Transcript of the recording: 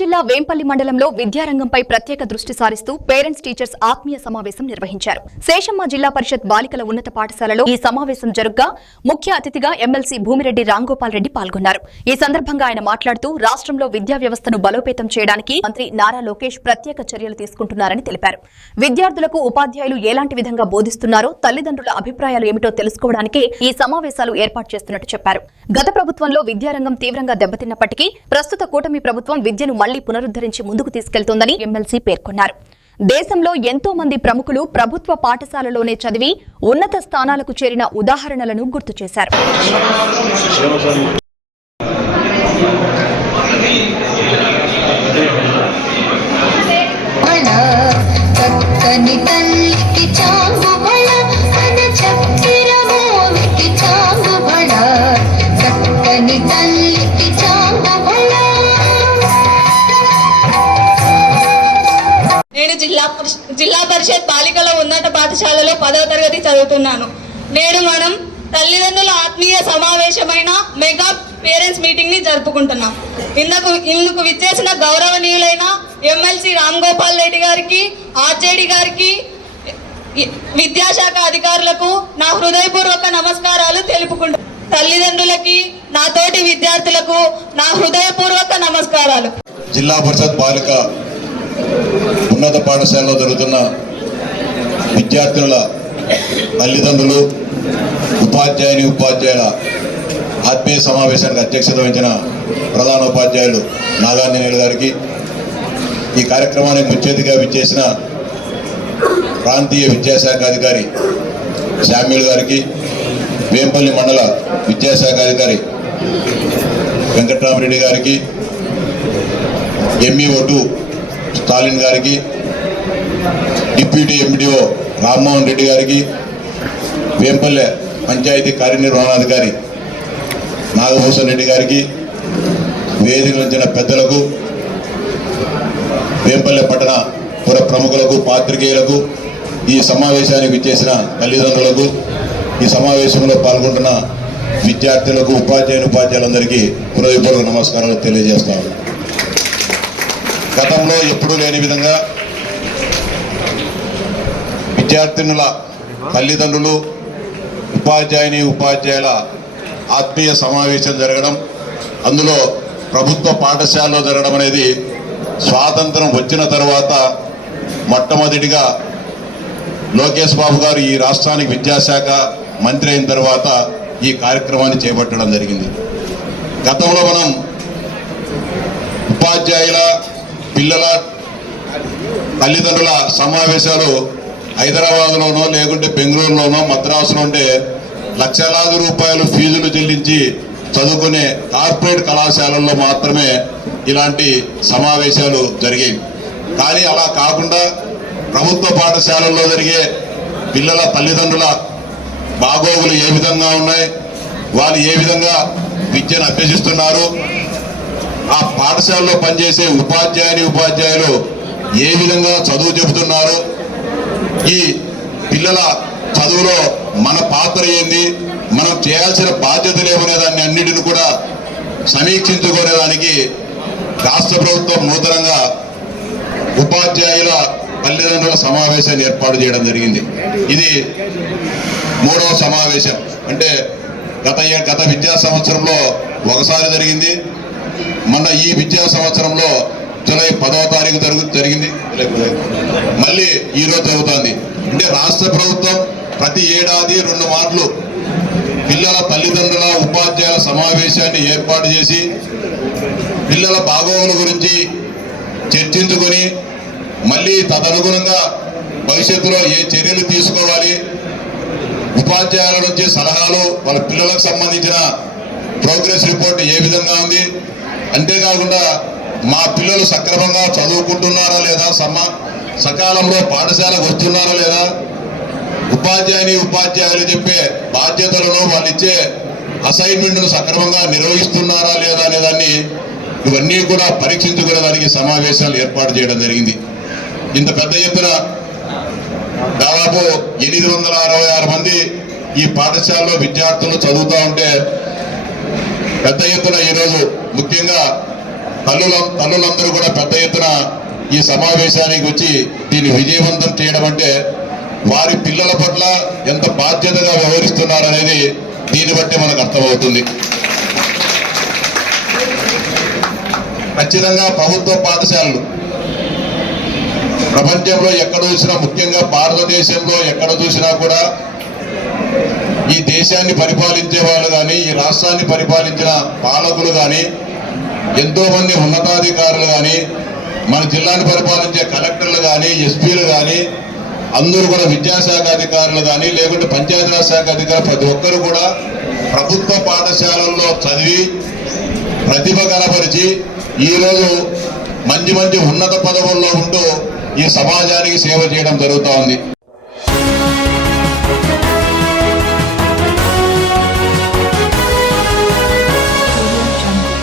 జిల్లా వేంపల్లి మండలంలో విద్యారంగంపై ప్రత్యేక దృష్టి సారిస్తూ పేరెంట్స్ టీచర్స్ ఆత్మీయ సమావేశం నిర్వహించారు. శేషమ్మ జిల్లా పరిషత్ బాలికల ఉన్నత పాఠశాలలో ఈ సమావేశం జరుగ్గా ముఖ్య అతిథిగా ఎమ్మెల్సీ భూమిరెడ్డి రాంగోపాల్ రెడ్డి పాల్గొన్నారు. ఈ సందర్భంగా ఆయన మాట్లాడుతూ రాష్ట్రంలో విద్యా వ్యవస్థను బలోపేతం చేయడానికి మంత్రి నారా లోకేష్ ప్రత్యేక చర్యలు తీసుకుంటున్నారని తెలిపారు. విద్యార్థులకు ఉపాధ్యాయులు ఎలాంటి విధంగా బోధిస్తున్నారో తల్లిదండ్రుల అభిప్రాయాలు ఏమిటో తెలుసుకోవడానికే ఈ సమావేశాలు ఏర్పాటు చేస్తున్నట్టు చెప్పారు. గత ప్రభుత్వంలో విద్యారంగం తీవ్రంగా దెబ్బతిన్నప్పటికీ ప్రస్తుత కూటమి ప్రభుత్వం విద్యను మళ్లీ పునరుద్ధరించి ముందుకు తీసుకెళ్తోందని ఎమ్మెల్సీ పేర్కొన్నారు. దేశంలో ఎంతో మంది ప్రముఖులు ప్రభుత్వ పాఠశాలలోనే చదివి ఉన్నత స్థానాలకు చేరిన ఉదాహరణలను గుర్తు చేశారు. నేను జిల్లా పరిషత్ బాలికల ఉన్నత పాఠశాలలో 10వ తరగతి చదువుతున్నాను. నేడు మనం తల్లిదండ్రుల ఆత్మీయ సమావేశమైన మెగా పేరెంట్స్ మీటింగ్ ని జరుపుకుంటున్నాం. ఇందుకు విచ్చేసిన గౌరవనీయులైన ఎమ్మెల్సీ రాంగోపాల్ రెడ్డి గారికి, ఆర్జేడి గారికి, విద్యాశాఖ అధికారులకు నా హృదయపూర్వక నమస్కారాలు తెలుపుకుంటున్నాను. తల్లిదండ్రులకి, నా తోటి విద్యార్థులకు నా హృదయపూర్వక నమస్కారాలు. జిల్లా పరిషత్ బాలిక ఉన్నత పాఠశాలలో జరుగుతున్న విద్యార్థుల తల్లిదండ్రులు, ఉపాధ్యాయుల ఆత్మీయ సమావేశానికి అధ్యక్షత వహించిన ప్రధాన ఉపాధ్యాయులు నాగార్జునేయులు గారికి, ఈ కార్యక్రమానికి ముఖ్య అతిథిగా విచ్చేసిన ప్రాంతీయ విద్యాశాఖ అధికారి శామ్యుల్ గారికి, వేంపల్లి మండల విద్యాశాఖ అధికారి వెంకట్రామరెడ్డి గారికి, ఎంఈఓ2 స్టాలిన్ గారికి, డిప్యూటీ ఎంపీడీఓ రామ్మోహన్ రెడ్డి గారికి, వేంపల్లె పంచాయతీ కార్యనిర్వహణాధికారి నాగభూషణ్ రెడ్డి గారికి, వేదిక నుంచిన పెద్దలకు, వేంపల్లె పట్టణ పుర ప్రముఖులకు, పాత్రికేయులకు, ఈ సమావేశానికి విచ్చేసిన తల్లిదండ్రులకు, ఈ సమావేశంలో పాల్గొంటున్న విద్యార్థులకు, ఉపాధ్యాయులందరికీ హృదయపూర్వక నమస్కారాలు తెలియజేస్తాను. గతంలో ఎప్పుడూ లేని విధంగా విద్యార్థినుల తల్లిదండ్రులు, ఉపాధ్యాయుల ఆత్మీయ సమావేశం జరగడం, అందులో ప్రభుత్వ పాఠశాలలో జరగడం అనేది స్వాతంత్రం వచ్చిన తర్వాత మొట్టమొదటిగా లోకేష్ బాబు గారు ఈ రాష్ట్రానికి విద్యాశాఖ మంత్రి అయిన తర్వాత ఈ కార్యక్రమాన్ని చేపట్టడం జరిగింది. గతంలో మనం ఉపాధ్యాయుల, పిల్లల తల్లిదండ్రుల సమావేశాలు హైదరాబాద్లోనో లేకుంటే బెంగళూరులోనో మద్రాసులో ఉంటే లక్షలాది రూపాయలు ఫీజులు చెల్లించి చదువుకునే కార్పొరేట్ కళాశాలల్లో మాత్రమే ఇలాంటి సమావేశాలు జరిగేవి. కానీ అలా కాకుండా ప్రభుత్వ పాఠశాలల్లో జరిగే పిల్లల తల్లిదండ్రుల బాగోగులు ఏ విధంగా ఉన్నాయి, వాళ్ళు ఏ విధంగా విద్యను అభ్యసిస్తున్నారు, ఆ పాఠశాలలో పనిచేసే ఉపాధ్యాయులు ఏ విధంగా చదువు చెబుతున్నారు, ఈ పిల్లల చదువులో మన పాత్ర ఏంది, మనం చేయాల్సిన బాధ్యతలు ఏమనే దాన్ని అన్నిటిని కూడా సమీక్షించుకునేదానికి రాష్ట్ర ప్రభుత్వం నూతనంగా ఉపాధ్యాయుల తల్లిదండ్రుల సమావేశాన్ని ఏర్పాటు చేయడం జరిగింది. ఇది 3వ సమావేశం. అంటే గత విద్యా సంవత్సరంలో ఒకసారి జరిగింది. మొన్న ఈ విద్యా సంవత్సరంలో జూలై 10వ తారీఖు జరిగింది, మళ్ళీ ఈరోజు జరుగుతుంది. అంటే రాష్ట్ర ప్రభుత్వం ప్రతి ఏడాది 2 మార్లు పిల్లల తల్లిదండ్రుల, ఉపాధ్యాయుల సమావేశాన్ని ఏర్పాటు చేసి పిల్లల బాగోగుల గురించి చర్చించుకొని మళ్ళీ తదనుగుణంగా భవిష్యత్తులో ఏ చర్యలు తీసుకోవాలి, ఉపాధ్యాయుల నుంచి సలహాలు, వాళ్ళ పిల్లలకు సంబంధించిన ప్రోగ్రెస్ రిపోర్ట్ ఏ విధంగా ఉంది, అంతేకాకుండా మా పిల్లలు సక్రమంగా చదువుకుంటున్నారా లేదా, సకాలంలో పాఠశాలకు వస్తున్నారా లేదా, ఉపాధ్యాయులు చెప్పే బాధ్యతలను, వాళ్ళు ఇచ్చే అసైన్మెంట్ను సక్రమంగా నిర్వహిస్తున్నారా లేదా అనే దాన్ని ఇవన్నీ కూడా పరీక్షించుకునేదానికి సమావేశాలు ఏర్పాటు చేయడం జరిగింది. ఇంత పెద్ద ఎత్తున దాదాపు 866 మంది ఈ పాఠశాలలో విద్యార్థులు చదువుతూ ఉంటే పెద్ద ఎత్తున ఈరోజు ముఖ్యంగా తల్లులందరూ కూడా పెద్ద ఎత్తున ఈ సమావేశానికి వచ్చి దీన్ని విజయవంతం చేయడం అంటే వారి పిల్లల పట్ల ఎంత బాధ్యతగా వ్యవహరిస్తున్నారనేది దీన్ని బట్టి మనకు అర్థమవుతుంది. ఖచ్చితంగా ప్రభుత్వ పాఠశాలలు ప్రపంచంలో ఎక్కడ చూసినా, ముఖ్యంగా భారతదేశంలో ఎక్కడ చూసినా కూడా ఈ దేశాన్ని పరిపాలించే వాళ్ళు కానీ, ఈ రాష్ట్రాన్ని పరిపాలించిన పాలకులు కానీ, ఎంతో మంది ఉన్నతాధికారులు కానీ, మన జిల్లాని పరిపాలించే కలెక్టర్లు కానీ, ఎస్పీలు కానీ, అందరూ కూడా విద్యాశాఖ అధికారులు కానీ, లేకుంటే పంచాయతీరాజ్ శాఖ అధికారులు, ప్రతి ఒక్కరు కూడా ప్రభుత్వ పాఠశాలల్లో చదివి ప్రతిభ కనపరిచి ఈరోజు మంచి మంచి ఉన్నత పదవుల్లో ఉంటూ ఈ సమాజానికి సేవ చేయడం జరుగుతూ ఉంది.